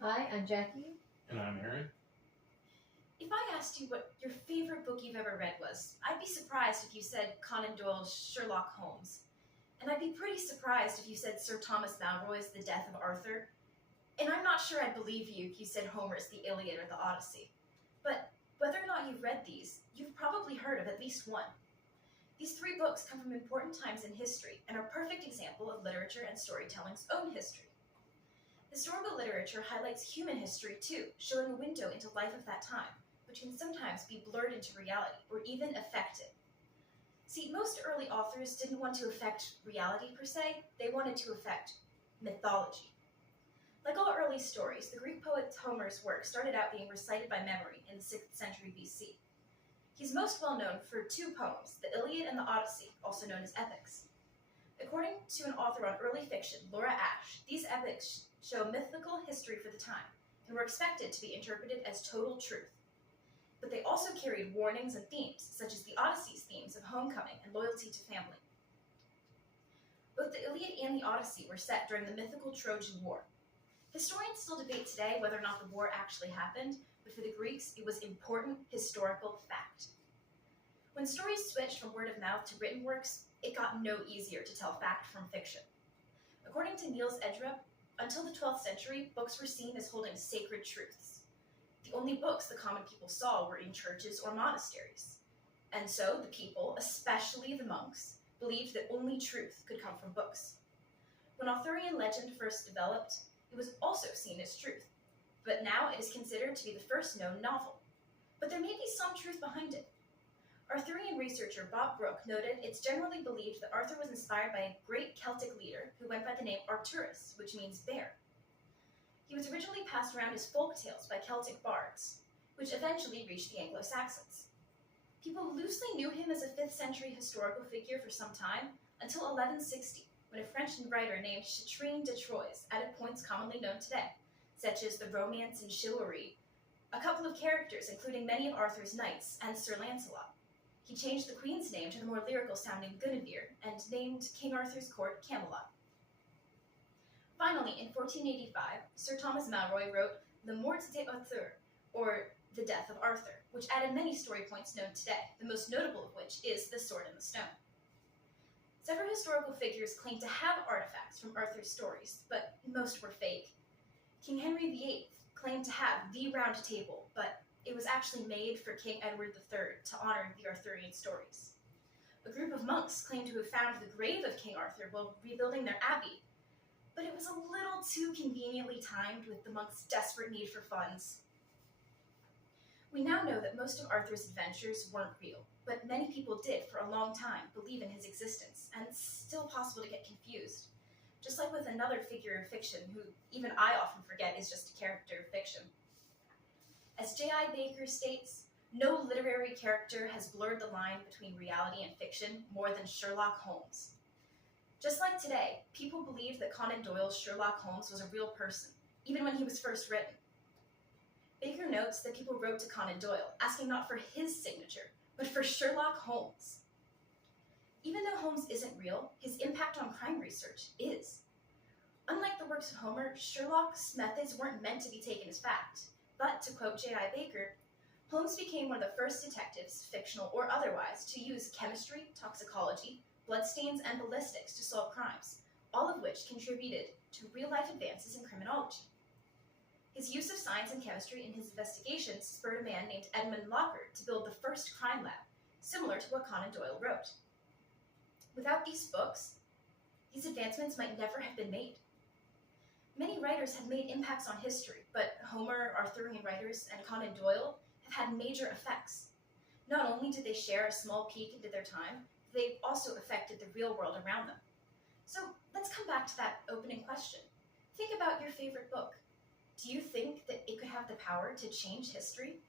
Hi, I'm Jackie. And I'm Aaron. If I asked you what your favorite book you've ever read was, I'd be surprised if you said Conan Doyle's Sherlock Holmes. And I'd be pretty surprised if you said Sir Thomas Malory's The Death of Arthur. And I'm not sure I'd believe you if you said Homer's The Iliad or the Odyssey. But whether or not you've read these, you've probably heard of at least one. These three books come from important times in history and are a perfect example of literature and storytelling's own history. Historical literature highlights human history too, showing a window into life of that time, which can sometimes be blurred into reality or even affected. See, most early authors didn't want to affect reality per se, they wanted to affect mythology. Like all early stories, the Greek poet Homer's work started out being recited by memory in the 6th century BC. He's most well known for two poems, the Iliad and the Odyssey, also known as epics. According to an author on early fiction, Laura Ashe, these epics show mythical history for the time and were expected to be interpreted as total truth. But they also carried warnings and themes, such as the Odyssey's themes of homecoming and loyalty to family. Both the Iliad and the Odyssey were set during the mythical Trojan War. Historians still debate today whether or not the war actually happened, but for the Greeks, it was important historical fact. When stories switched from word of mouth to written works, it got no easier to tell fact from fiction. According to Niels Edrup, until the 12th century, books were seen as holding sacred truths. The only books the common people saw were in churches or monasteries. And so the people, especially the monks, believed that only truth could come from books. When Arthurian legend first developed, it was also seen as truth, but now it is considered to be the first known novel. But there may be some truth behind it. Arthurian researcher Bob Brooke noted it's generally believed that Arthur was inspired by a great Celtic leader who went by the name Arturus, which means bear. He was originally passed around as folk tales by Celtic bards, which eventually reached the Anglo-Saxons. People loosely knew him as a 5th century historical figure for some time, until 1160, when a French writer named Chatrine de Troyes added points commonly known today, such as the romance and chivalry, a couple of characters including many of Arthur's knights, and Sir Lancelot. He changed the queen's name to the more lyrical-sounding Guinevere, and named King Arthur's court Camelot. Finally, in 1485, Sir Thomas Malory wrote Le Mort d'Arthur, or The Death of Arthur, which added many story points known today, the most notable of which is the Sword in the Stone. Several historical figures claim to have artifacts from Arthur's stories, but most were fake. King Henry VIII claimed to have the Round Table, but it was actually made for King Edward III to honor the Arthurian stories. A group of monks claimed to have found the grave of King Arthur while rebuilding their abbey, but it was a little too conveniently timed with the monks' desperate need for funds. We now know that most of Arthur's adventures weren't real, but many people did for a long time believe in his existence, and it's still possible to get confused. Just like with another figure of fiction who even I often forget is just a character of fiction. As J.I. Baker states, no literary character has blurred the line between reality and fiction more than Sherlock Holmes. Just like today, people believed that Conan Doyle's Sherlock Holmes was a real person, even when he was first written. Baker notes that people wrote to Conan Doyle, asking not for his signature, but for Sherlock Holmes. Even though Holmes isn't real, his impact on crime research is. Unlike the works of Homer, Sherlock's methods weren't meant to be taken as fact. But, to quote J.I. Baker, Holmes became one of the first detectives, fictional or otherwise, to use chemistry, toxicology, bloodstains, and ballistics to solve crimes, all of which contributed to real-life advances in criminology. His use of science and chemistry in his investigations spurred a man named Edmund Lockhart to build the first crime lab, similar to what Conan Doyle wrote. Without these books, these advancements might never have been made. Many writers have made impacts on history, but Homer, Arthurian writers, and Conan Doyle have had major effects. Not only did they share a small peek into their time, they also affected the real world around them. So let's come back to that opening question. Think about your favorite book. Do you think that it could have the power to change history?